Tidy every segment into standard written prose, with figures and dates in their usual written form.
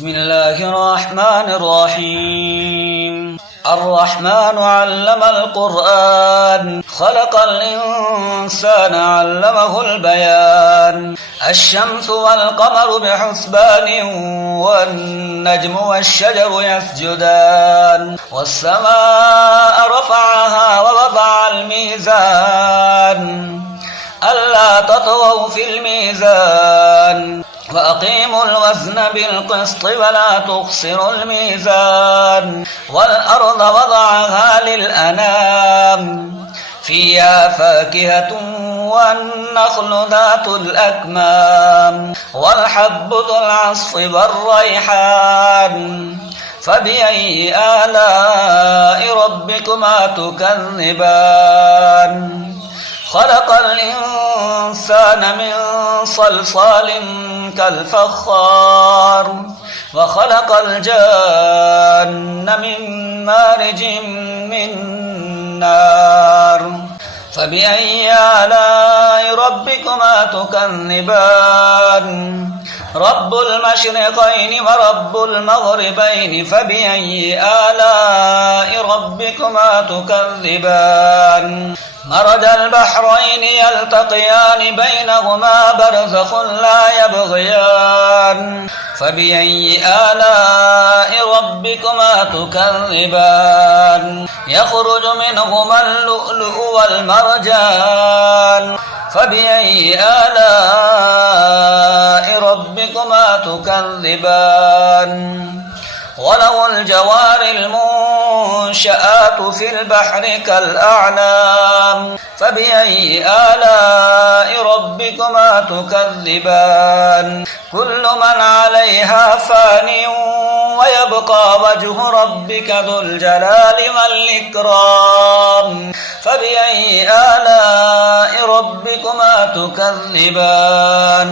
بسم الله الرحمن الرحيم الرحمن علم القرآن خلق الإنسان علمه البيان الشمس والقمر بحسبان والنجم والشجر يسجدان والسماء رفعها ووضع الميزان ألا تطغوا في الميزان وأقيموا الوزن بالقسط ولا تخسروا الميزان والأرض وضعها للأنام فيها فاكهة والنخل ذات الأكمام والحب ذو العصف والريحان فبأي آلاء ربكما تكذبان خلق الإنسان من صلصال كالفخار وخلق الجان من مارج من نار فبأي آلاء ربكما تكذبان رب المشرقين ورب المغربين فبأي آلاء ربكما تكذبان مرج البحرين يلتقيان بينهما برزخ لا يبغيان فبأي آلاء ربكما تكذبان يخرج منهما اللؤلؤ والمرجان فبأي آلاء ربكما تكذبان وله الجوار المنشآت في البحر كالأعلام فبأي آلاء ربكما تكذبان كل من عليها فان ويبقى وجه ربك ذو الجلال والإكرام فبأي آلاء ربكما تكذبان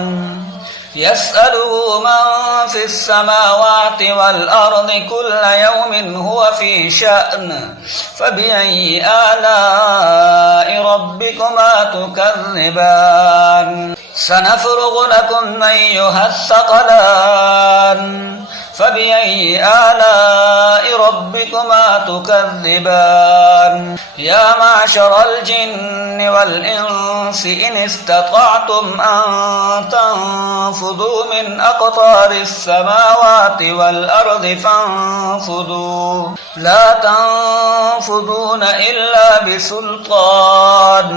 يسأله من في السماوات والأرض كل يوم هو في شأن فبأي آلاء ربكما تكذبان سنفرغ لكم أيها الثقلان فبأي آلاء ربكما تكذبان يا معشر الجن والإنس إن استطعتم أن تنفذوا من أقطار السماوات والأرض فانفذوا لا تنفذون إلا بسلطان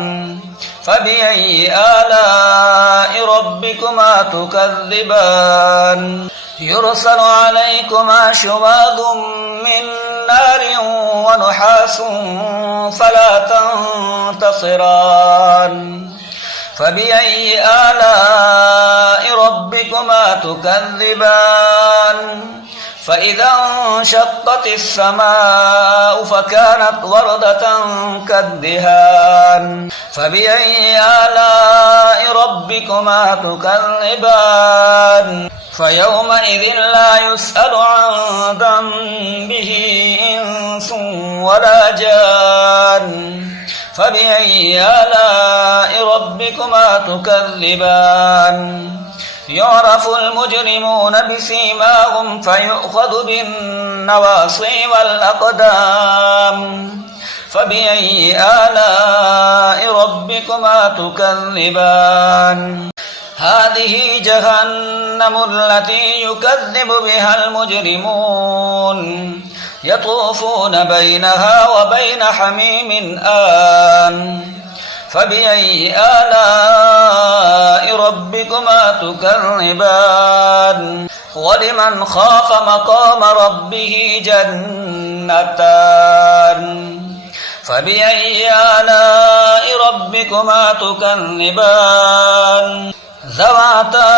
فبأي آلاء ربكما تكذبان يرسل عليكما شواظ من نار ونحاس فلا تنتصران فبأي آلاء ربكما تكذبان فإذا انشقت السماء فكانت وردة كالدهان فبأي آلاء ربكما تكذبان فيومئذ لا يسأل عن ذنبه إنس ولا جان فبأي آلاء ربكما تكذبان يعرف المجرمون بسيماهم فيؤخذ بالنواصي والأقدام فبأي آلاء ربكما تكذبان هذه جهنم التي يكذب بها المجرمون يطوفون بينها وبين حميم آن فبأي آلاء ربكما تكذبان ولمن خاف مقام ربه جنتان فبأي آلاء ربكما تكذبان ذواتا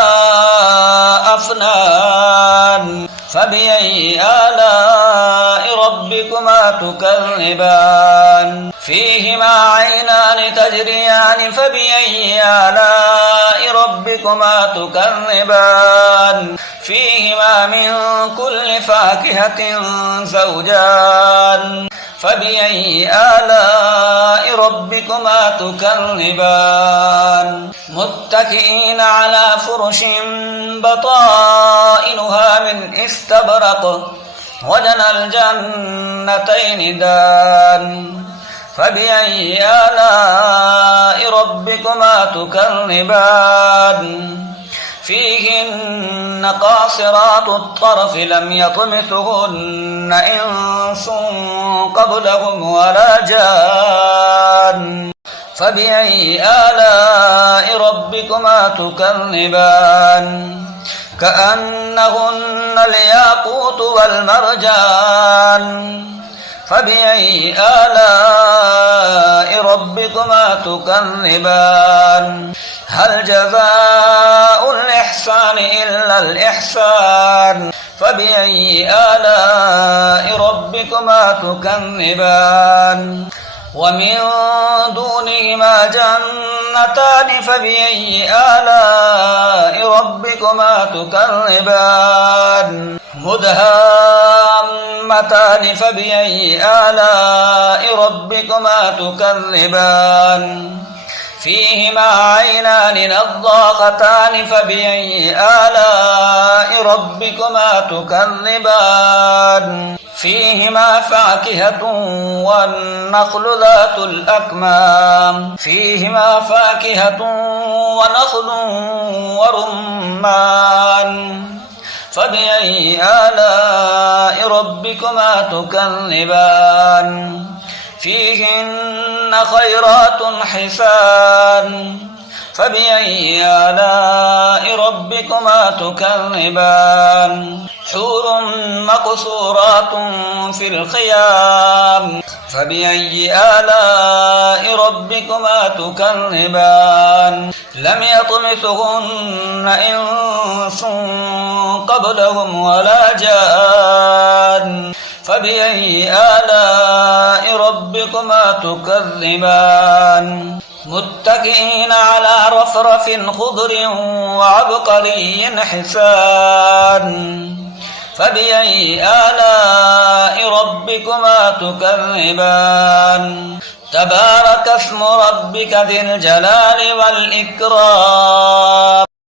أفنان فبأي آلاء ربكما تكذبان فيهما عينان تجريان فبأي آلاء ربكما تكذبان فيهما من كل فاكهة زوجان فبأي آلاء ربكما تكذبان متكئين على فرش بطائنها من استبرق وجنى الجنتين دان فبأي آلاء ربكما تكذبان فيهن قاصرات الطرف لم يطمثهن إنس قبلهم ولا جان فبأي آلاء ربكما تكذبان كأنهن الياقوت والمرجان فبأي آلاء ربكما تكذبان هل جزاء الإحسان إلا الإحسان فبأي آلاء ربكما تكذبان ومن دونهما جنتان فبأي آلاء ربكما تكذبان مدهامتان فبأي آلاء ربكما تكذبان فيهما عينان نضاختان فبأي آلاء ربكما تكذبان فيهما فاكهة والنخل ذات الأكمام فيهما فاكهة ونخل ورمان فبأي آلاء ربكما تكذبان فيهن خيرات حسان فبأي آلاء ربكما تكذبان حور مقصورات في الخيام فبأي آلاء ربكما تكذبان لم يطمثهن إنس قبلهم ولا جان فبأي آلاء ربكما تكذبان متكئين على رفرف خضر وعبقري حسان فبأي آلاء ربكما تكذبان تبارك اسم ربك ذي الجلال والإكرام